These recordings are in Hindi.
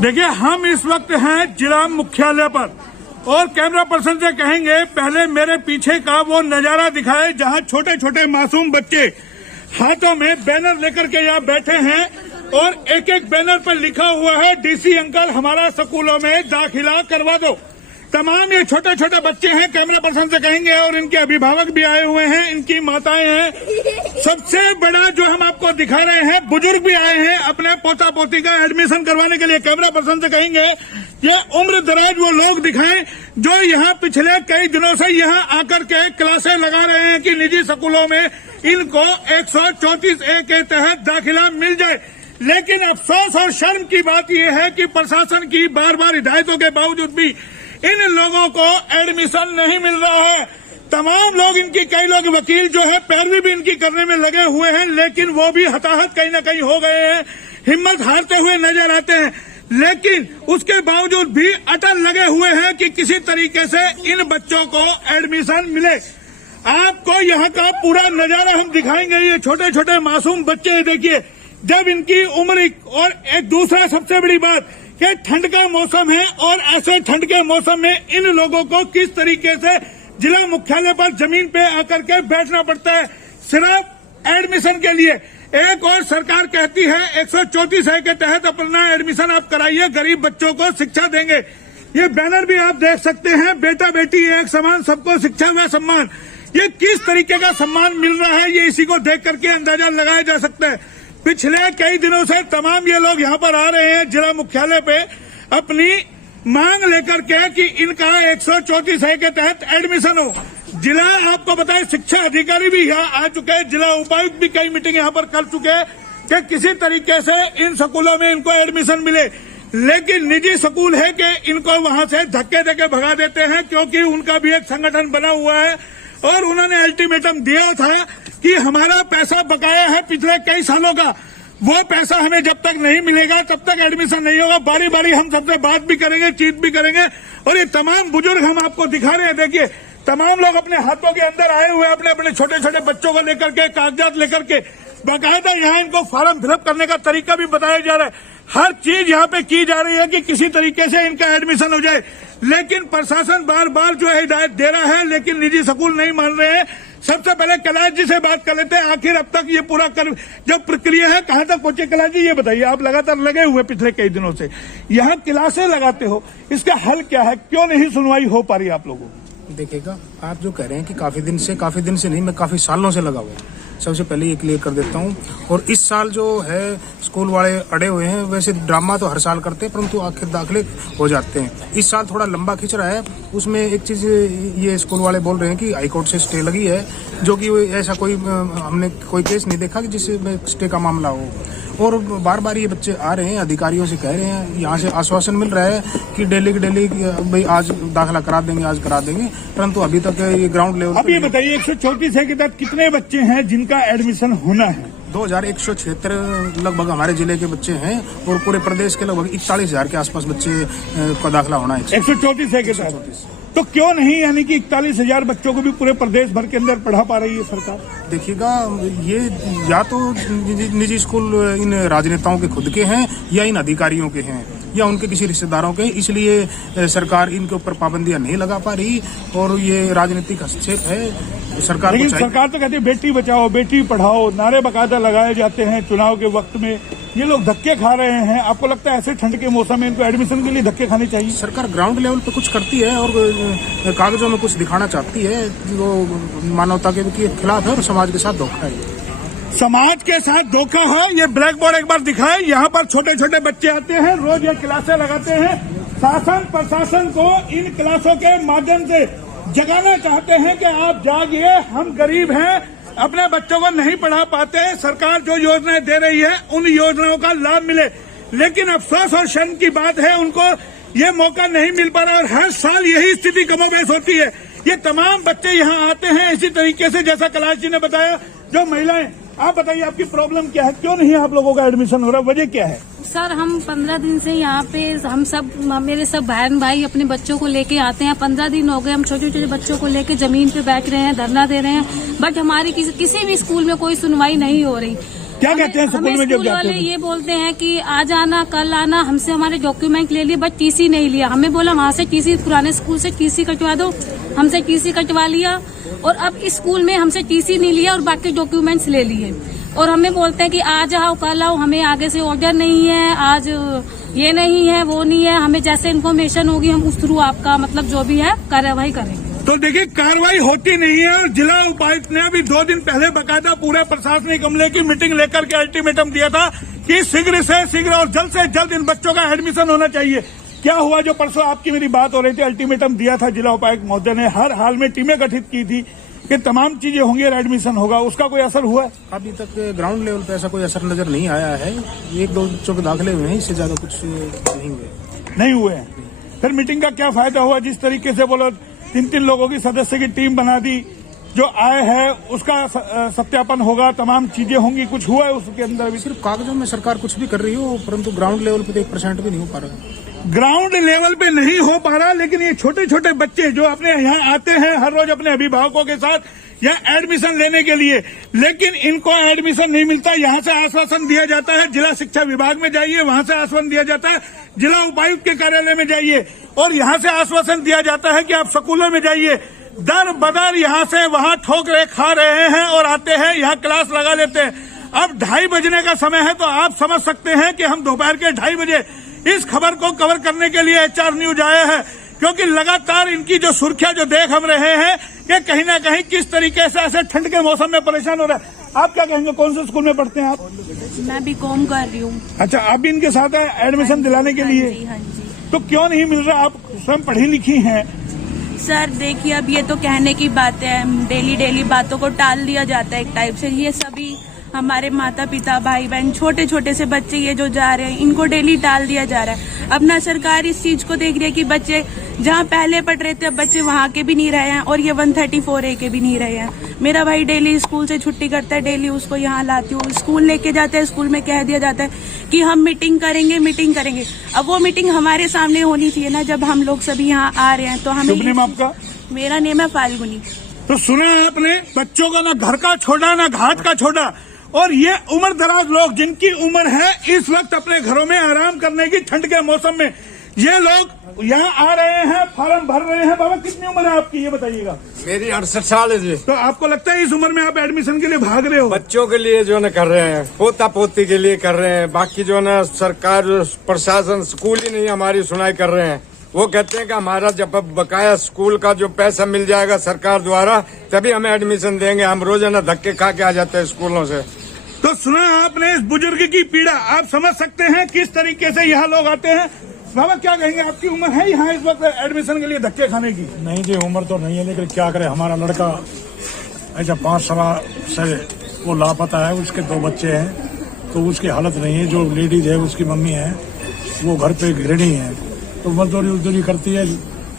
देखिए, हम इस वक्त हैं जिला मुख्यालय पर और कैमरा पर्सन से कहेंगे पहले मेरे पीछे का वो नजारा दिखाए जहां छोटे छोटे मासूम बच्चे हाथों में बैनर लेकर के यहाँ बैठे हैं और एक एक बैनर पर लिखा हुआ है डीसी अंकल हमारा स्कूलों में दाखिला करवा दो। तमाम ये छोटे छोटे बच्चे हैं, कैमरा पर्सन से कहेंगे, और इनके अभिभावक भी आए हुए हैं, इनकी माताएं हैं। सबसे बड़ा जो हम आपको दिखा रहे हैं, बुजुर्ग भी आए हैं अपने पोता पोती का एडमिशन करवाने के लिए। कैमरा पर्सन से कहेंगे ये उम्र दराज वो लोग दिखाएं जो यहाँ पिछले कई दिनों से यहाँ आकर के क्लासें लगा रहे हैं कि निजी स्कूलों में इनको 134A के तहत दाखिला मिल जाए। लेकिन अफसोस और शर्म की बात यह है कि प्रशासन की बार बार हिदायतों के बावजूद भी इन लोगों को एडमिशन नहीं मिल रहा है। तमाम लोग इनकी, कई लोग वकील जो है पैरवी भी इनकी करने में लगे हुए हैं, लेकिन वो भी हताहत कहीं न कहीं हो गए हैं, हिम्मत हारते हुए नजर आते हैं। लेकिन उसके बावजूद भी अटल लगे हुए हैं कि किसी तरीके से इन बच्चों को एडमिशन मिले। आपको यहाँ का पूरा नजारा हम दिखाएंगे। ये छोटे छोटे मासूम बच्चे देखिए, जब इनकी उम्र, और एक दूसरा सबसे बड़ी बात कि ठंड का मौसम है और ऐसे ठंड के मौसम में इन लोगों को किस तरीके से जिला मुख्यालय पर जमीन पे आकर के बैठना पड़ता है सिर्फ एडमिशन के लिए। एक और सरकार कहती है 134A के तहत अपना एडमिशन आप कराइए, गरीब बच्चों को शिक्षा देंगे। ये बैनर भी आप देख सकते हैं, बेटा बेटी एक समान, सबको शिक्षा व सम्मान। ये किस तरीके का सम्मान मिल रहा है, ये इसी को देख करके अंदाजा लगाया जा सकता है। पिछले कई दिनों से तमाम ये लोग यहाँ पर आ रहे हैं जिला मुख्यालय पे अपनी मांग लेकर के कि इनका 134A के तहत एडमिशन हो। जिला, आपको बताएं, शिक्षा अधिकारी भी यहाँ आ चुके हैं, जिला उपायुक्त भी कई मीटिंग यहाँ पर कर चुके हैं कि किसी तरीके से इन स्कूलों में इनको एडमिशन मिले। लेकिन निजी स्कूल है कि इनको वहां से धक्के देके भगा देते हैं, क्योंकि उनका भी एक संगठन बना हुआ है और उन्होंने अल्टीमेटम दिया था कि हमारा पैसा बकाया है पिछले कई सालों का, वो पैसा हमें जब तक नहीं मिलेगा तब तक एडमिशन नहीं होगा। बारी बारी हम सबसे बात भी करेंगे, चीट भी करेंगे। और ये तमाम बुजुर्ग हम आपको दिखा रहे हैं, देखिए तमाम लोग अपने हाथों के अंदर आए हुए अपने अपने छोटे छोटे बच्चों को लेकर के, कागजात लेकर के, बाकायदा यहाँ इनको फॉर्म फिलअप करने का तरीका भी बताया जा रहा है। हर चीज यहाँ पे की जा रही है कि किसी तरीके से इनका एडमिशन हो जाए। लेकिन प्रशासन बार बार जो है हिदायत दे रहा है, लेकिन निजी स्कूल नहीं मान रहे हैं। सबसे पहले कैलाश जी से बात कर लेते हैं, आखिर अब तक ये पूरा जो प्रक्रिया है कहां तक पहुंचे। कैलाश जी ये बताइए, आप लगातार लगे हुए पिछले कई दिनों से यहाँ क्लासें लगाते हो, इसका हल क्या है, क्यों नहीं सुनवाई हो पा रही आप लोगों को? देखिएगा, आप जो कह रहे हैं कि काफी दिन से नहीं, मैं काफी सालों से लगा हुआ। सबसे पहले ये क्लियर कर देता हूँ। और इस साल जो है स्कूल वाले अड़े हुए हैं, वैसे ड्रामा तो हर साल करते हैं परंतु आखिर दाखिले हो जाते हैं। इस साल थोड़ा लंबा खिंच रहा है। उसमें एक चीज ये स्कूल वाले बोल रहे हैं कि हाईकोर्ट से स्टे लगी है, जो कि ऐसा कोई हमने कोई केस नहीं देखा कि जिससे स्टे का मामला हो। और बार बार ये बच्चे आ रहे हैं, अधिकारियों से कह रहे हैं, यहाँ से आश्वासन मिल रहा है कि डेली भाई आज दाखिला करा देंगे, आज करा देंगे, परंतु अभी तक ये ग्राउंड लेवल। अब ये बताइए 134A के तहत कितने बच्चे हैं जिनका एडमिशन होना है? 2176 लगभग हमारे जिले के बच्चे हैं और पूरे प्रदेश के लगभग 41,000 के आसपास बच्चे का दाखिला होना है 134A के तहत। तो क्यों नहीं, यानी कि 41,000 बच्चों को भी पूरे प्रदेश भर के अंदर पढ़ा पा रही है सरकार? देखिएगा, ये या तो निजी स्कूल इन राजनेताओं के खुद के हैं या इन अधिकारियों के हैं या उनके किसी रिश्तेदारों के, इसलिए सरकार इनके ऊपर पाबंदियां नहीं लगा पा रही और ये राजनीतिक हस्तक्षेप है सरकार। लेकिन सरकार तो कहती है बेटी बचाओ बेटी पढ़ाओ, नारे बाकायदा लगाए जाते हैं चुनाव के वक्त में, ये लोग धक्के खा रहे हैं। आपको लगता है ऐसे ठंड के मौसम में इनको एडमिशन के लिए धक्के खाने चाहिए? सरकार ग्राउंड लेवल पे कुछ करती है और कागजों में कुछ दिखाना चाहती है, वो मानवता के खिलाफ है और समाज के साथ धोखा है। समाज के साथ धोखा है। ये ब्लैक बोर्ड एक बार दिखाए, यहाँ पर छोटे छोटे बच्चे आते हैं, रोज ये क्लासें लगाते हैं। शासन प्रशासन को इन क्लासों के माध्यम से जगाना चाहते हैं कि आप जागिए, हम गरीब हैं, अपने बच्चों को नहीं पढ़ा पाते। सरकार जो योजनाएं दे रही है उन योजनाओं का लाभ मिले। लेकिन अफसोस और शर्म की बात है, उनको ये मौका नहीं मिल पा रहा और हर साल यही स्थिति कमोबेश होती है। ये तमाम बच्चे यहाँ आते हैं इसी तरीके से, जैसा कैलाश जी ने बताया। जो महिलाएं, आप बताइए आपकी प्रॉब्लम क्या है, क्यों नहीं आप लोगों का एडमिशन हो रहा, वजह क्या है? सर, हम 15 दिन से यहाँ पे, हम सब, मेरे सब बहन भाई अपने बच्चों को लेके आते हैं। 15 दिन हो गए हम छोटे छोटे बच्चों को लेके जमीन पे बैठ रहे हैं, धरना दे रहे हैं, बट हमारी किसी भी स्कूल में कोई सुनवाई नहीं हो रही। क्या कहते हैं स्कूल में जब स्कूल जाते वाले हैं? ये बोलते हैं कि आज आना कल आना, हमसे हमारे डॉक्यूमेंट ले लिए बट टीसी नहीं लिया। हमें बोला वहाँ से टीसी, पुराने स्कूल से टीसी कटवा दो, हमसे टीसी कटवा लिया और अब इस स्कूल में हमसे टीसी नहीं लिया और बाकी डॉक्यूमेंट्स ले लिए और हमें बोलते हैं कि आज आओ कल आओ, हमें आगे से ऑर्डर नहीं है, आज ये नहीं है वो नहीं है, हमें जैसे इन्फॉर्मेशन होगी हम उस थ्रू आपका मतलब जो भी है कार्रवाई करेंगे। तो देखिए कार्रवाई होती नहीं है और जिला उपायुक्त ने अभी 2 दिन पहले बकायदा पूरे प्रशासनिक अमले की मीटिंग लेकर के अल्टीमेटम दिया था कि शीघ्र से शीघ्र और जल्द से जल्द इन बच्चों का एडमिशन होना चाहिए। क्या हुआ जो परसों आपकी मेरी बात हो रही थी, अल्टीमेटम दिया था जिला उपायुक्त महोदय ने, हर हाल में टीमें गठित की थी कि तमाम चीजें होंगी और एडमिशन होगा, उसका कोई असर हुआ है? अभी तक ग्राउंड लेवल पे ऐसा कोई असर नजर नहीं आया है। 1-2 बच्चों के दाखिले हुए हैं, इससे ज्यादा कुछ नहीं हुए हैं। फिर मीटिंग का क्या फायदा हुआ? जिस तरीके से बोलो 3-3 लोगों की सदस्य की टीम बना दी, जो आए हैं उसका सत्यापन होगा, तमाम चीजें होंगी, कुछ हुआ है उसके अंदर? अभी सिर्फ कागजों में सरकार कुछ भी कर रही हो, परंतु ग्राउंड लेवल पे तो 1% भी नहीं हो पा रहा। ग्राउंड लेवल पे नहीं हो पा रहा, लेकिन ये छोटे छोटे बच्चे जो अपने यहाँ आते हैं हर रोज अपने अभिभावकों के साथ यहाँ एडमिशन लेने के लिए, लेकिन इनको एडमिशन नहीं मिलता। यहाँ से आश्वासन दिया जाता है जिला शिक्षा विभाग में जाइए, वहाँ से आश्वासन दिया जाता है जिला उपायुक्त के कार्यालय में जाइए और यहाँ से आश्वासन दिया जाता है कि आप स्कूलों में जाइए। दर बदर यहाँ से वहाँ ठोकरे खा रहे हैं और आते हैं यहाँ क्लास लगा लेते हैं। अब 2:30 बजने का समय है तो आप समझ सकते हैं कि हम दोपहर के 2:30 बजे इस खबर को कवर करने के लिए HR न्यूज आए हैं, क्योंकि लगातार इनकी जो सुर्खियां जो देख हम रहे हैं कि कहीं ना कहीं किस तरीके से ऐसे ठंड के मौसम में परेशान हो रहा है। आप क्या कहेंगे, कौन से स्कूल में पढ़ते हैं आप? मैं बीकॉम कर रही हूँ। अच्छा, आप भी इनके साथ है एडमिशन दिलाने के लिए? हाँ जी। तो क्यों नहीं मिल रहा? आप स्वयं पढ़ी लिखी हैं। सर देखिए, अब ये तो कहने की बात है, डेली बातों को टाल दिया जाता है एक टाइप से। ये सभी हमारे माता पिता भाई बहन छोटे छोटे से बच्चे ये जो जा रहे हैं, इनको डेली टाल दिया जा रहा है। अब ना सरकार इस चीज को देख रही है कि बच्चे जहाँ पहले पढ़ रहे थे अब बच्चे वहाँ के भी नहीं रहे हैं और ये 134A के भी नहीं रहे हैं। मेरा भाई डेली स्कूल से छुट्टी करता है, डेली उसको यहाँ लाती हूँ, स्कूल लेके जाता है, स्कूल में कह दिया जाता है कि हम मीटिंग करेंगे। अब वो मीटिंग हमारे सामने होनी चाहिए ना, जब हम लोग सभी यहाँ आ रहे हैं तो हमें। शुभ नेम आपका? मेरा नेम है फाल्गुनी। तो सुना आपने, बच्चों का ना घर का छोड़ा ना घाट का छोड़ा, और ये उम्र दराज लोग जिनकी उम्र है इस वक्त अपने घरों में आराम करने की ठंड के मौसम में, ये लोग यहाँ आ रहे हैं, फॉर्म भर रहे हैं। बाबा कितनी उम्र है आपकी ये बताइएगा? मेरी 68 साल है जी। तो आपको लगता है इस उम्र में आप एडमिशन के लिए भाग रहे हो? बच्चों के लिए जो है ना कर रहे हैं, पोता पोती के लिए कर रहे हैं, बाकी जो है ना सरकार प्रशासन स्कूल ही नहीं हमारी सुनाई कर रहे हैं। वो कहते हैं कि हमारा जब बकाया स्कूल का जो पैसा मिल जाएगा सरकार द्वारा तभी हमें एडमिशन देंगे। हम रोजाना धक्के खा के आ जाते हैं स्कूलों से। तो सुना आपने इस बुजुर्ग की पीड़ा, आप समझ सकते हैं किस तरीके से यहाँ लोग आते हैं। बाबा क्या कहेंगे, आपकी उम्र है यहाँ इस वक्त एडमिशन के लिए धक्के खाने की? नहीं जी, उम्र तो नहीं है, लेकिन क्या करे, हमारा लड़का ऐसा 5 साल से वो लापता है, उसके 2 बच्चे हैं, तो उसकी हालत नहीं है। जो लेडीज है उसकी मम्मी है, वो घर पे गृहिणी है, तो मजदूरी करती है,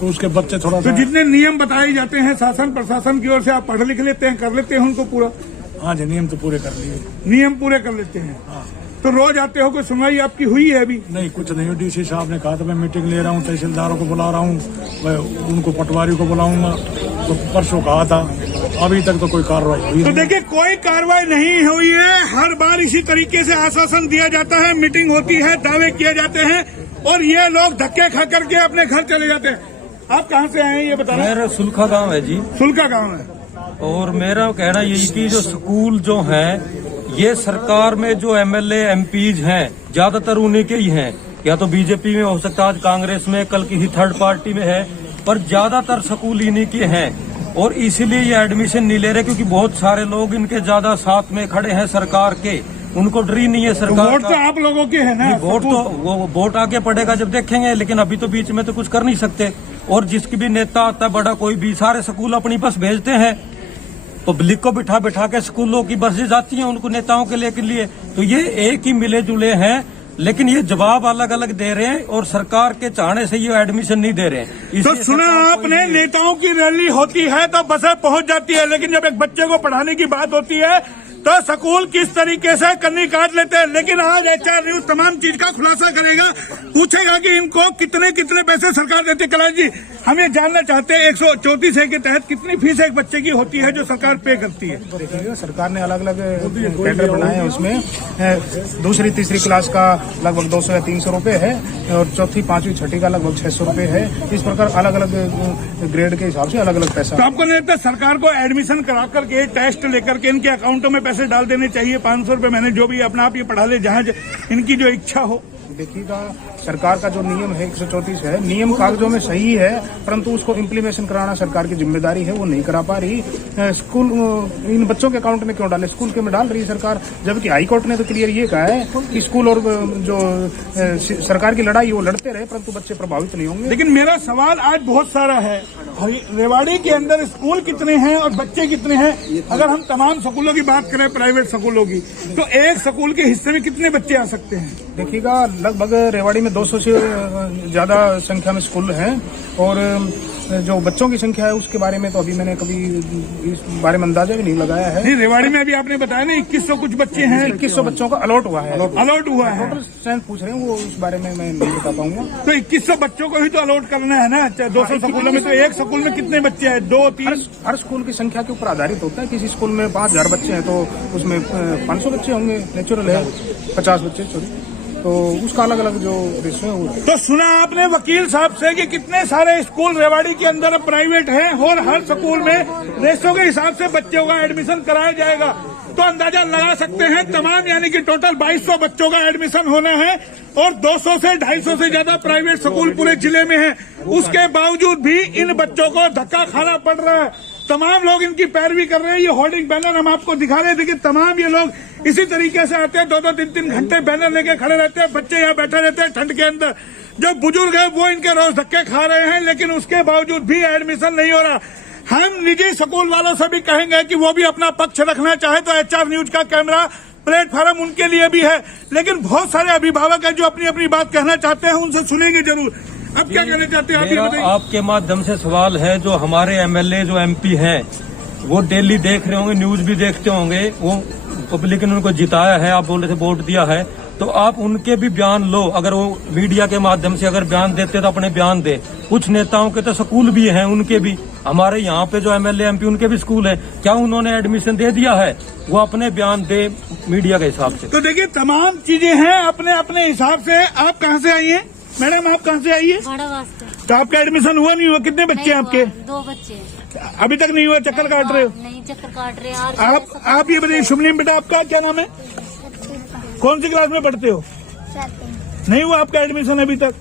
तो उसके बच्चे थोड़ा। तो जितने नियम बताए जाते हैं शासन प्रशासन की ओर से, आप पढ़ लिख लेते हैं, कर लेते हैं उनको पूरा? हाँ जी, नियम तो पूरे कर लिए। नियम पूरे कर लेते हैं? हाँ। तो रोज आते हो, कोई सुनवाई आपकी हुई है अभी? नहीं, कुछ नहीं। डीसी साहब ने कहा था मैं मीटिंग ले रहा हूँ, तहसीलदारों को बुला रहा हूँ, मैं उनको पटवारी को बुलाऊंगा, तो परसों कहा था, अभी तक तो कोई कार्रवाई हुई तो नहीं। देखिए कोई कार्रवाई नहीं हुई है। हर बार इसी तरीके से आश्वासन दिया जाता है, मीटिंग होती है, दावे किए जाते हैं और ये लोग धक्के खा करके अपने घर चले जाते हैं। आप कहाँ से आए हैं ये बता रहे? मेरा सुलखा गांव है जी। सुलखा गांव है। और मेरा कहना यही कि जो स्कूल जो हैं, ये सरकार में जो MLA MPs हैं, ज्यादातर उन्हीं के ही हैं। या तो बीजेपी में हो सकता है, आज कांग्रेस में, कल किसी थर्ड पार्टी में है, पर ज्यादातर स्कूल इन्हीं के हैं। और इसीलिए ये एडमिशन नहीं ले रहे, क्योंकि बहुत सारे लोग इनके ज्यादा साथ में खड़े हैं सरकार के, उनको डर ही नहीं है सरकार वोट तो आप लोगों के है ना? वोट तो वो वोट आगे पड़ेगा जब देखेंगे, लेकिन अभी तो बीच में तो कुछ कर नहीं सकते। और जिसकी भी नेता आता है बड़ा कोई भी, सारे स्कूल अपनी बस भेजते हैं, पब्लिक को बिठा बिठा के स्कूलों की बसें जाती हैं उनको नेताओं के लिए। तो ये एक ही मिले जुले हैं, लेकिन ये जवाब अलग अलग दे रहे हैं और सरकार के चाहने से ये एडमिशन नहीं दे रहे हैं। तो सुना आपने, नेताओं की रैली होती है तो बसें पहुंच जाती है, लेकिन जब एक बच्चे को पढ़ाने की बात होती है तो स्कूल किस तरीके से कन्नी काट लेते हैं। लेकिन आज HR न्यूज तमाम चीज का खुलासा करेगा, पूछेगा कि इनको कितने कितने पैसे सरकार देती है। कल्याण जी, हम ये जानना चाहते हैं 134A के तहत कितनी फीस एक बच्चे की होती है जो सरकार पे करती है। देखिएगा, सरकार ने अलग अलग कैडर बनाए हैं, उसमें दूसरी तीसरी क्लास का लगभग 200 या 300 रुपए है और चौथी पांचवी छठी का लगभग 600 रुपए है। इस प्रकार अलग अलग ग्रेड के हिसाब से अलग अलग पैसा। तो आपको नहीं लगता सरकार को एडमिशन करा करके टेस्ट लेकर के इनके अकाउंटों में पैसे डाल देने चाहिए? 500 रुपए महीने, जो भी अपना आप ये पढ़ा ले, जहाँ इनकी जो इच्छा हो। देखिएगा, सरकार का जो नियम है 134 है, नियम कागजों में सही है, परंतु उसको इम्प्लीमेशन कराना सरकार की जिम्मेदारी है, वो नहीं करा पा रही। स्कूल इन बच्चों के अकाउंट में क्यों डाले, स्कूल के में डाल रही है सरकार, जबकि हाईकोर्ट ने तो क्लियर ये कहा है कि स्कूल और जो सरकार की लड़ाई वो लड़ते रहे, परंतु बच्चे प्रभावित नहीं होंगे। लेकिन मेरा सवाल आज बहुत सारा है, रेवाड़ी के अंदर स्कूल कितने हैं और बच्चे कितने हैं? अगर हम तमाम स्कूलों की बात करें, प्राइवेट स्कूलों की, तो एक स्कूल के हिस्से में कितने बच्चे आ सकते हैं? देखिएगा, लगभग रेवाड़ी में 200 से ज्यादा संख्या में स्कूल हैं और जो बच्चों की संख्या है उसके बारे में तो अभी मैंने कभी इस बारे में अंदाजा भी नहीं लगाया है। नहीं, रेवाड़ी में अभी आपने बताया ना 2100 कुछ बच्चे हैं। 2100 बच्चों का अलॉट हुआ है। अलॉट हुआ है। टोटल स्ट्रेंथ पूछ रहे हैं, वो उस बारे में मैं नहीं बता पाऊंगा। तो 2100 बच्चों को ही तो अलॉट करना है ना। 200 स्कूलों में तो एक स्कूल में कितने बच्चे हैं? 2-3। हर स्कूल की संख्या के ऊपर आधारित होता है। किसी स्कूल में 5000 बच्चे हैं तो उसमें 500 बच्चे होंगे, नेचुरल है। 50 बच्चे, सॉरी, तो उसका अलग अलग जो रेशो है। तो सुना आपने वकील साहब से कि कितने सारे स्कूल रेवाड़ी के अंदर प्राइवेट हैं और हर स्कूल में रेशो के हिसाब से बच्चों का एडमिशन कराया जाएगा। तो अंदाजा लगा सकते हैं तमाम, यानी कि टोटल 2200 बच्चों का एडमिशन होना है और 200 से 250 से ज्यादा प्राइवेट स्कूल पूरे जिले में है। उसके बावजूद भी इन बच्चों को धक्का खाना पड़ रहा है। तमाम लोग इनकी पैरवी कर रहे हैं। ये होर्डिंग बैनर हम आपको दिखा रहे थे कि तमाम ये लोग इसी तरीके से आते हैं, 2-2, 3-3 घंटे बैनर लेके खड़े रहते हैं। बच्चे यहाँ बैठे रहते हैं ठंड के अंदर। जो बुजुर्ग है वो इनके रोज धक्के खा रहे हैं, लेकिन उसके बावजूद भी एडमिशन नहीं हो रहा। हम निजी स्कूल वालों से भी कहेंगे कि वो भी अपना पक्ष रखना चाहे तो HR न्यूज का कैमरा प्लेटफॉर्म उनके लिए भी है। लेकिन बहुत सारे अभिभावक हैं जो अपनी अपनी बात कहना चाहते हैं, उनसे सुनेंगे जरूर। अब क्या कहना चाहते हैं? मेरा आपके माध्यम से सवाल है, जो हमारे MLA जो MP हैं वो डेली देख रहे होंगे, न्यूज भी देखते होंगे, वो पब्लिक ने उनको जिताया है, आप बोल रहे थे वोट दिया है, तो आप उनके भी बयान लो। अगर वो मीडिया के माध्यम से अगर बयान देते तो अपने बयान दे। कुछ नेताओं के तो स्कूल भी हैं, उनके भी, हमारे यहाँ पे जो MLA MP उनके भी स्कूल है, क्या उन्होंने एडमिशन दे दिया है? वो अपने बयान दे मीडिया के हिसाब से। तो देखिए, तमाम चीजें हैं अपने अपने हिसाब से। आप कहाँ से आई हैं मैडम? आप कहाँ से आई है? तो आपका एडमिशन हुआ नहीं हुआ? कितने बच्चे हैं आपके? 2 बच्चे। अभी तक नहीं हुआ? चक्कर काट रहे हो? नहीं, चक्कर काट रहे हैं। आप ये बताइए, शुभनीम बेटा आपका क्या नाम है? कौन सी क्लास में पढ़ते हो? नहीं हुआ आपका एडमिशन अभी तक?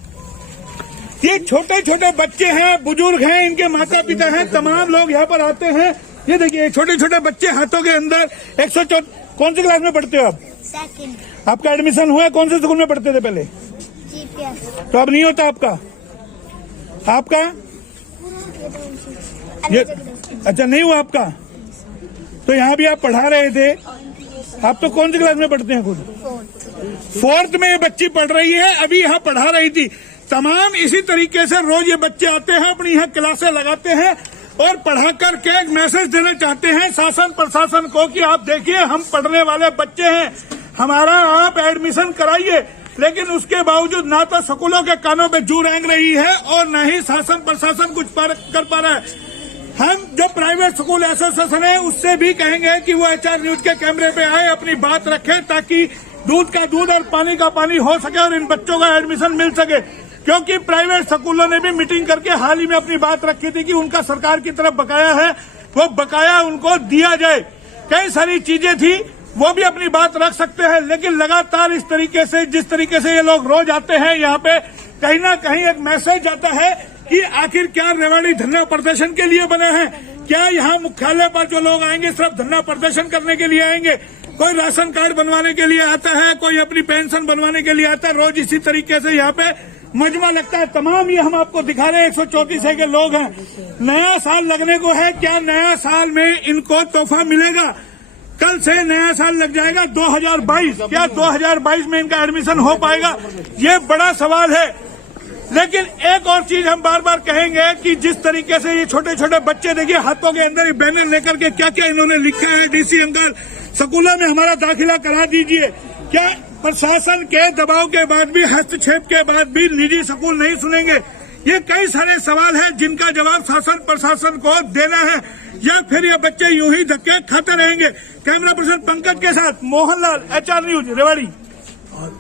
ये छोटे छोटे बच्चे हैं, बुजुर्ग हैं, इनके माता पिता हैं, तमाम लोग यहाँ पर आते हैं। ये देखिए छोटे छोटे बच्चे हाथों के अंदर 104। कौन सी क्लास में पढ़ते हो आप? सेकंड। आपका एडमिशन हुआ? कौन से स्कूल में पढ़ते थे पहले? GPS। तो अब नहीं होता आपका? आपका ये अच्छा नहीं हुआ आपका? तो यहाँ भी आप पढ़ा रहे थे। आप तो कौन सी क्लास में पढ़ते हैं खुद? 4th में ये बच्ची पढ़ रही है, अभी यहाँ पढ़ा रही थी। तमाम इसी तरीके से रोज ये बच्चे आते हैं, अपनी यहाँ क्लासें लगाते हैं और पढ़ा करके एक मैसेज देना चाहते हैं शासन प्रशासन को कि आप देखिए हम पढ़ने वाले बच्चे हैं, हमारा आप एडमिशन कराइए। लेकिन उसके बावजूद ना तो स्कूलों के कानों पे जू रेंग रही है और न ही शासन प्रशासन कुछ कर पा रहा है। हम जो प्राइवेट स्कूल एसोसिएशन है उससे भी कहेंगे कि वो HR न्यूज के कैमरे पे आए, अपनी बात रखें, ताकि दूध का दूध और पानी का पानी हो सके और इन बच्चों का एडमिशन मिल सके। क्योंकि प्राइवेट स्कूलों ने भी मीटिंग करके हाल ही में अपनी बात रखी थी कि उनका सरकार की तरफ बकाया है, वो बकाया उनको दिया जाए। कई सारी चीजें थी, वो भी अपनी बात रख सकते हैं। लेकिन लगातार इस तरीके से, जिस तरीके से ये लोग रोज आते हैं यहाँ पे, कहीं ना कहीं एक मैसेज आता है कि आखिर क्या रेवाड़ी धरना प्रदर्शन के लिए बने हैं? क्या यहाँ मुख्यालय पर जो लोग आएंगे सिर्फ धरना प्रदर्शन करने के लिए आएंगे? कोई राशन कार्ड बनवाने के लिए आता है, कोई अपनी पेंशन बनवाने के लिए आता है। रोज इसी तरीके से यहाँ पे मजमा लगता है। तमाम ये हम आपको दिखा रहे हैं 134 के लोग हैं। नया साल लगने को है, क्या नया साल में इनको तोहफा मिलेगा? कल से नया साल लग जाएगा 2022। क्या 2022 में इनका एडमिशन हो पाएगा? ये बड़ा सवाल है। लेकिन एक और चीज हम बार बार कहेंगे कि जिस तरीके से ये छोटे छोटे बच्चे देखिए हाथों के अंदर ये बैनर लेकर के क्या क्या इन्होंने लिखा है, डीसी अंकल स्कूलों में हमारा दाखिला करा दीजिए। क्या प्रशासन के दबाव के बाद भी, हस्तक्षेप के बाद भी निजी स्कूल नहीं सुनेंगे? ये कई सारे सवाल हैं जिनका जवाब शासन प्रशासन को देना है, या फिर ये बच्चे यूं ही धक्के खाते रहेंगे। कैमरा पर्सन पंकज के साथ मोहनलाल, HR न्यूज, रेवाड़ी।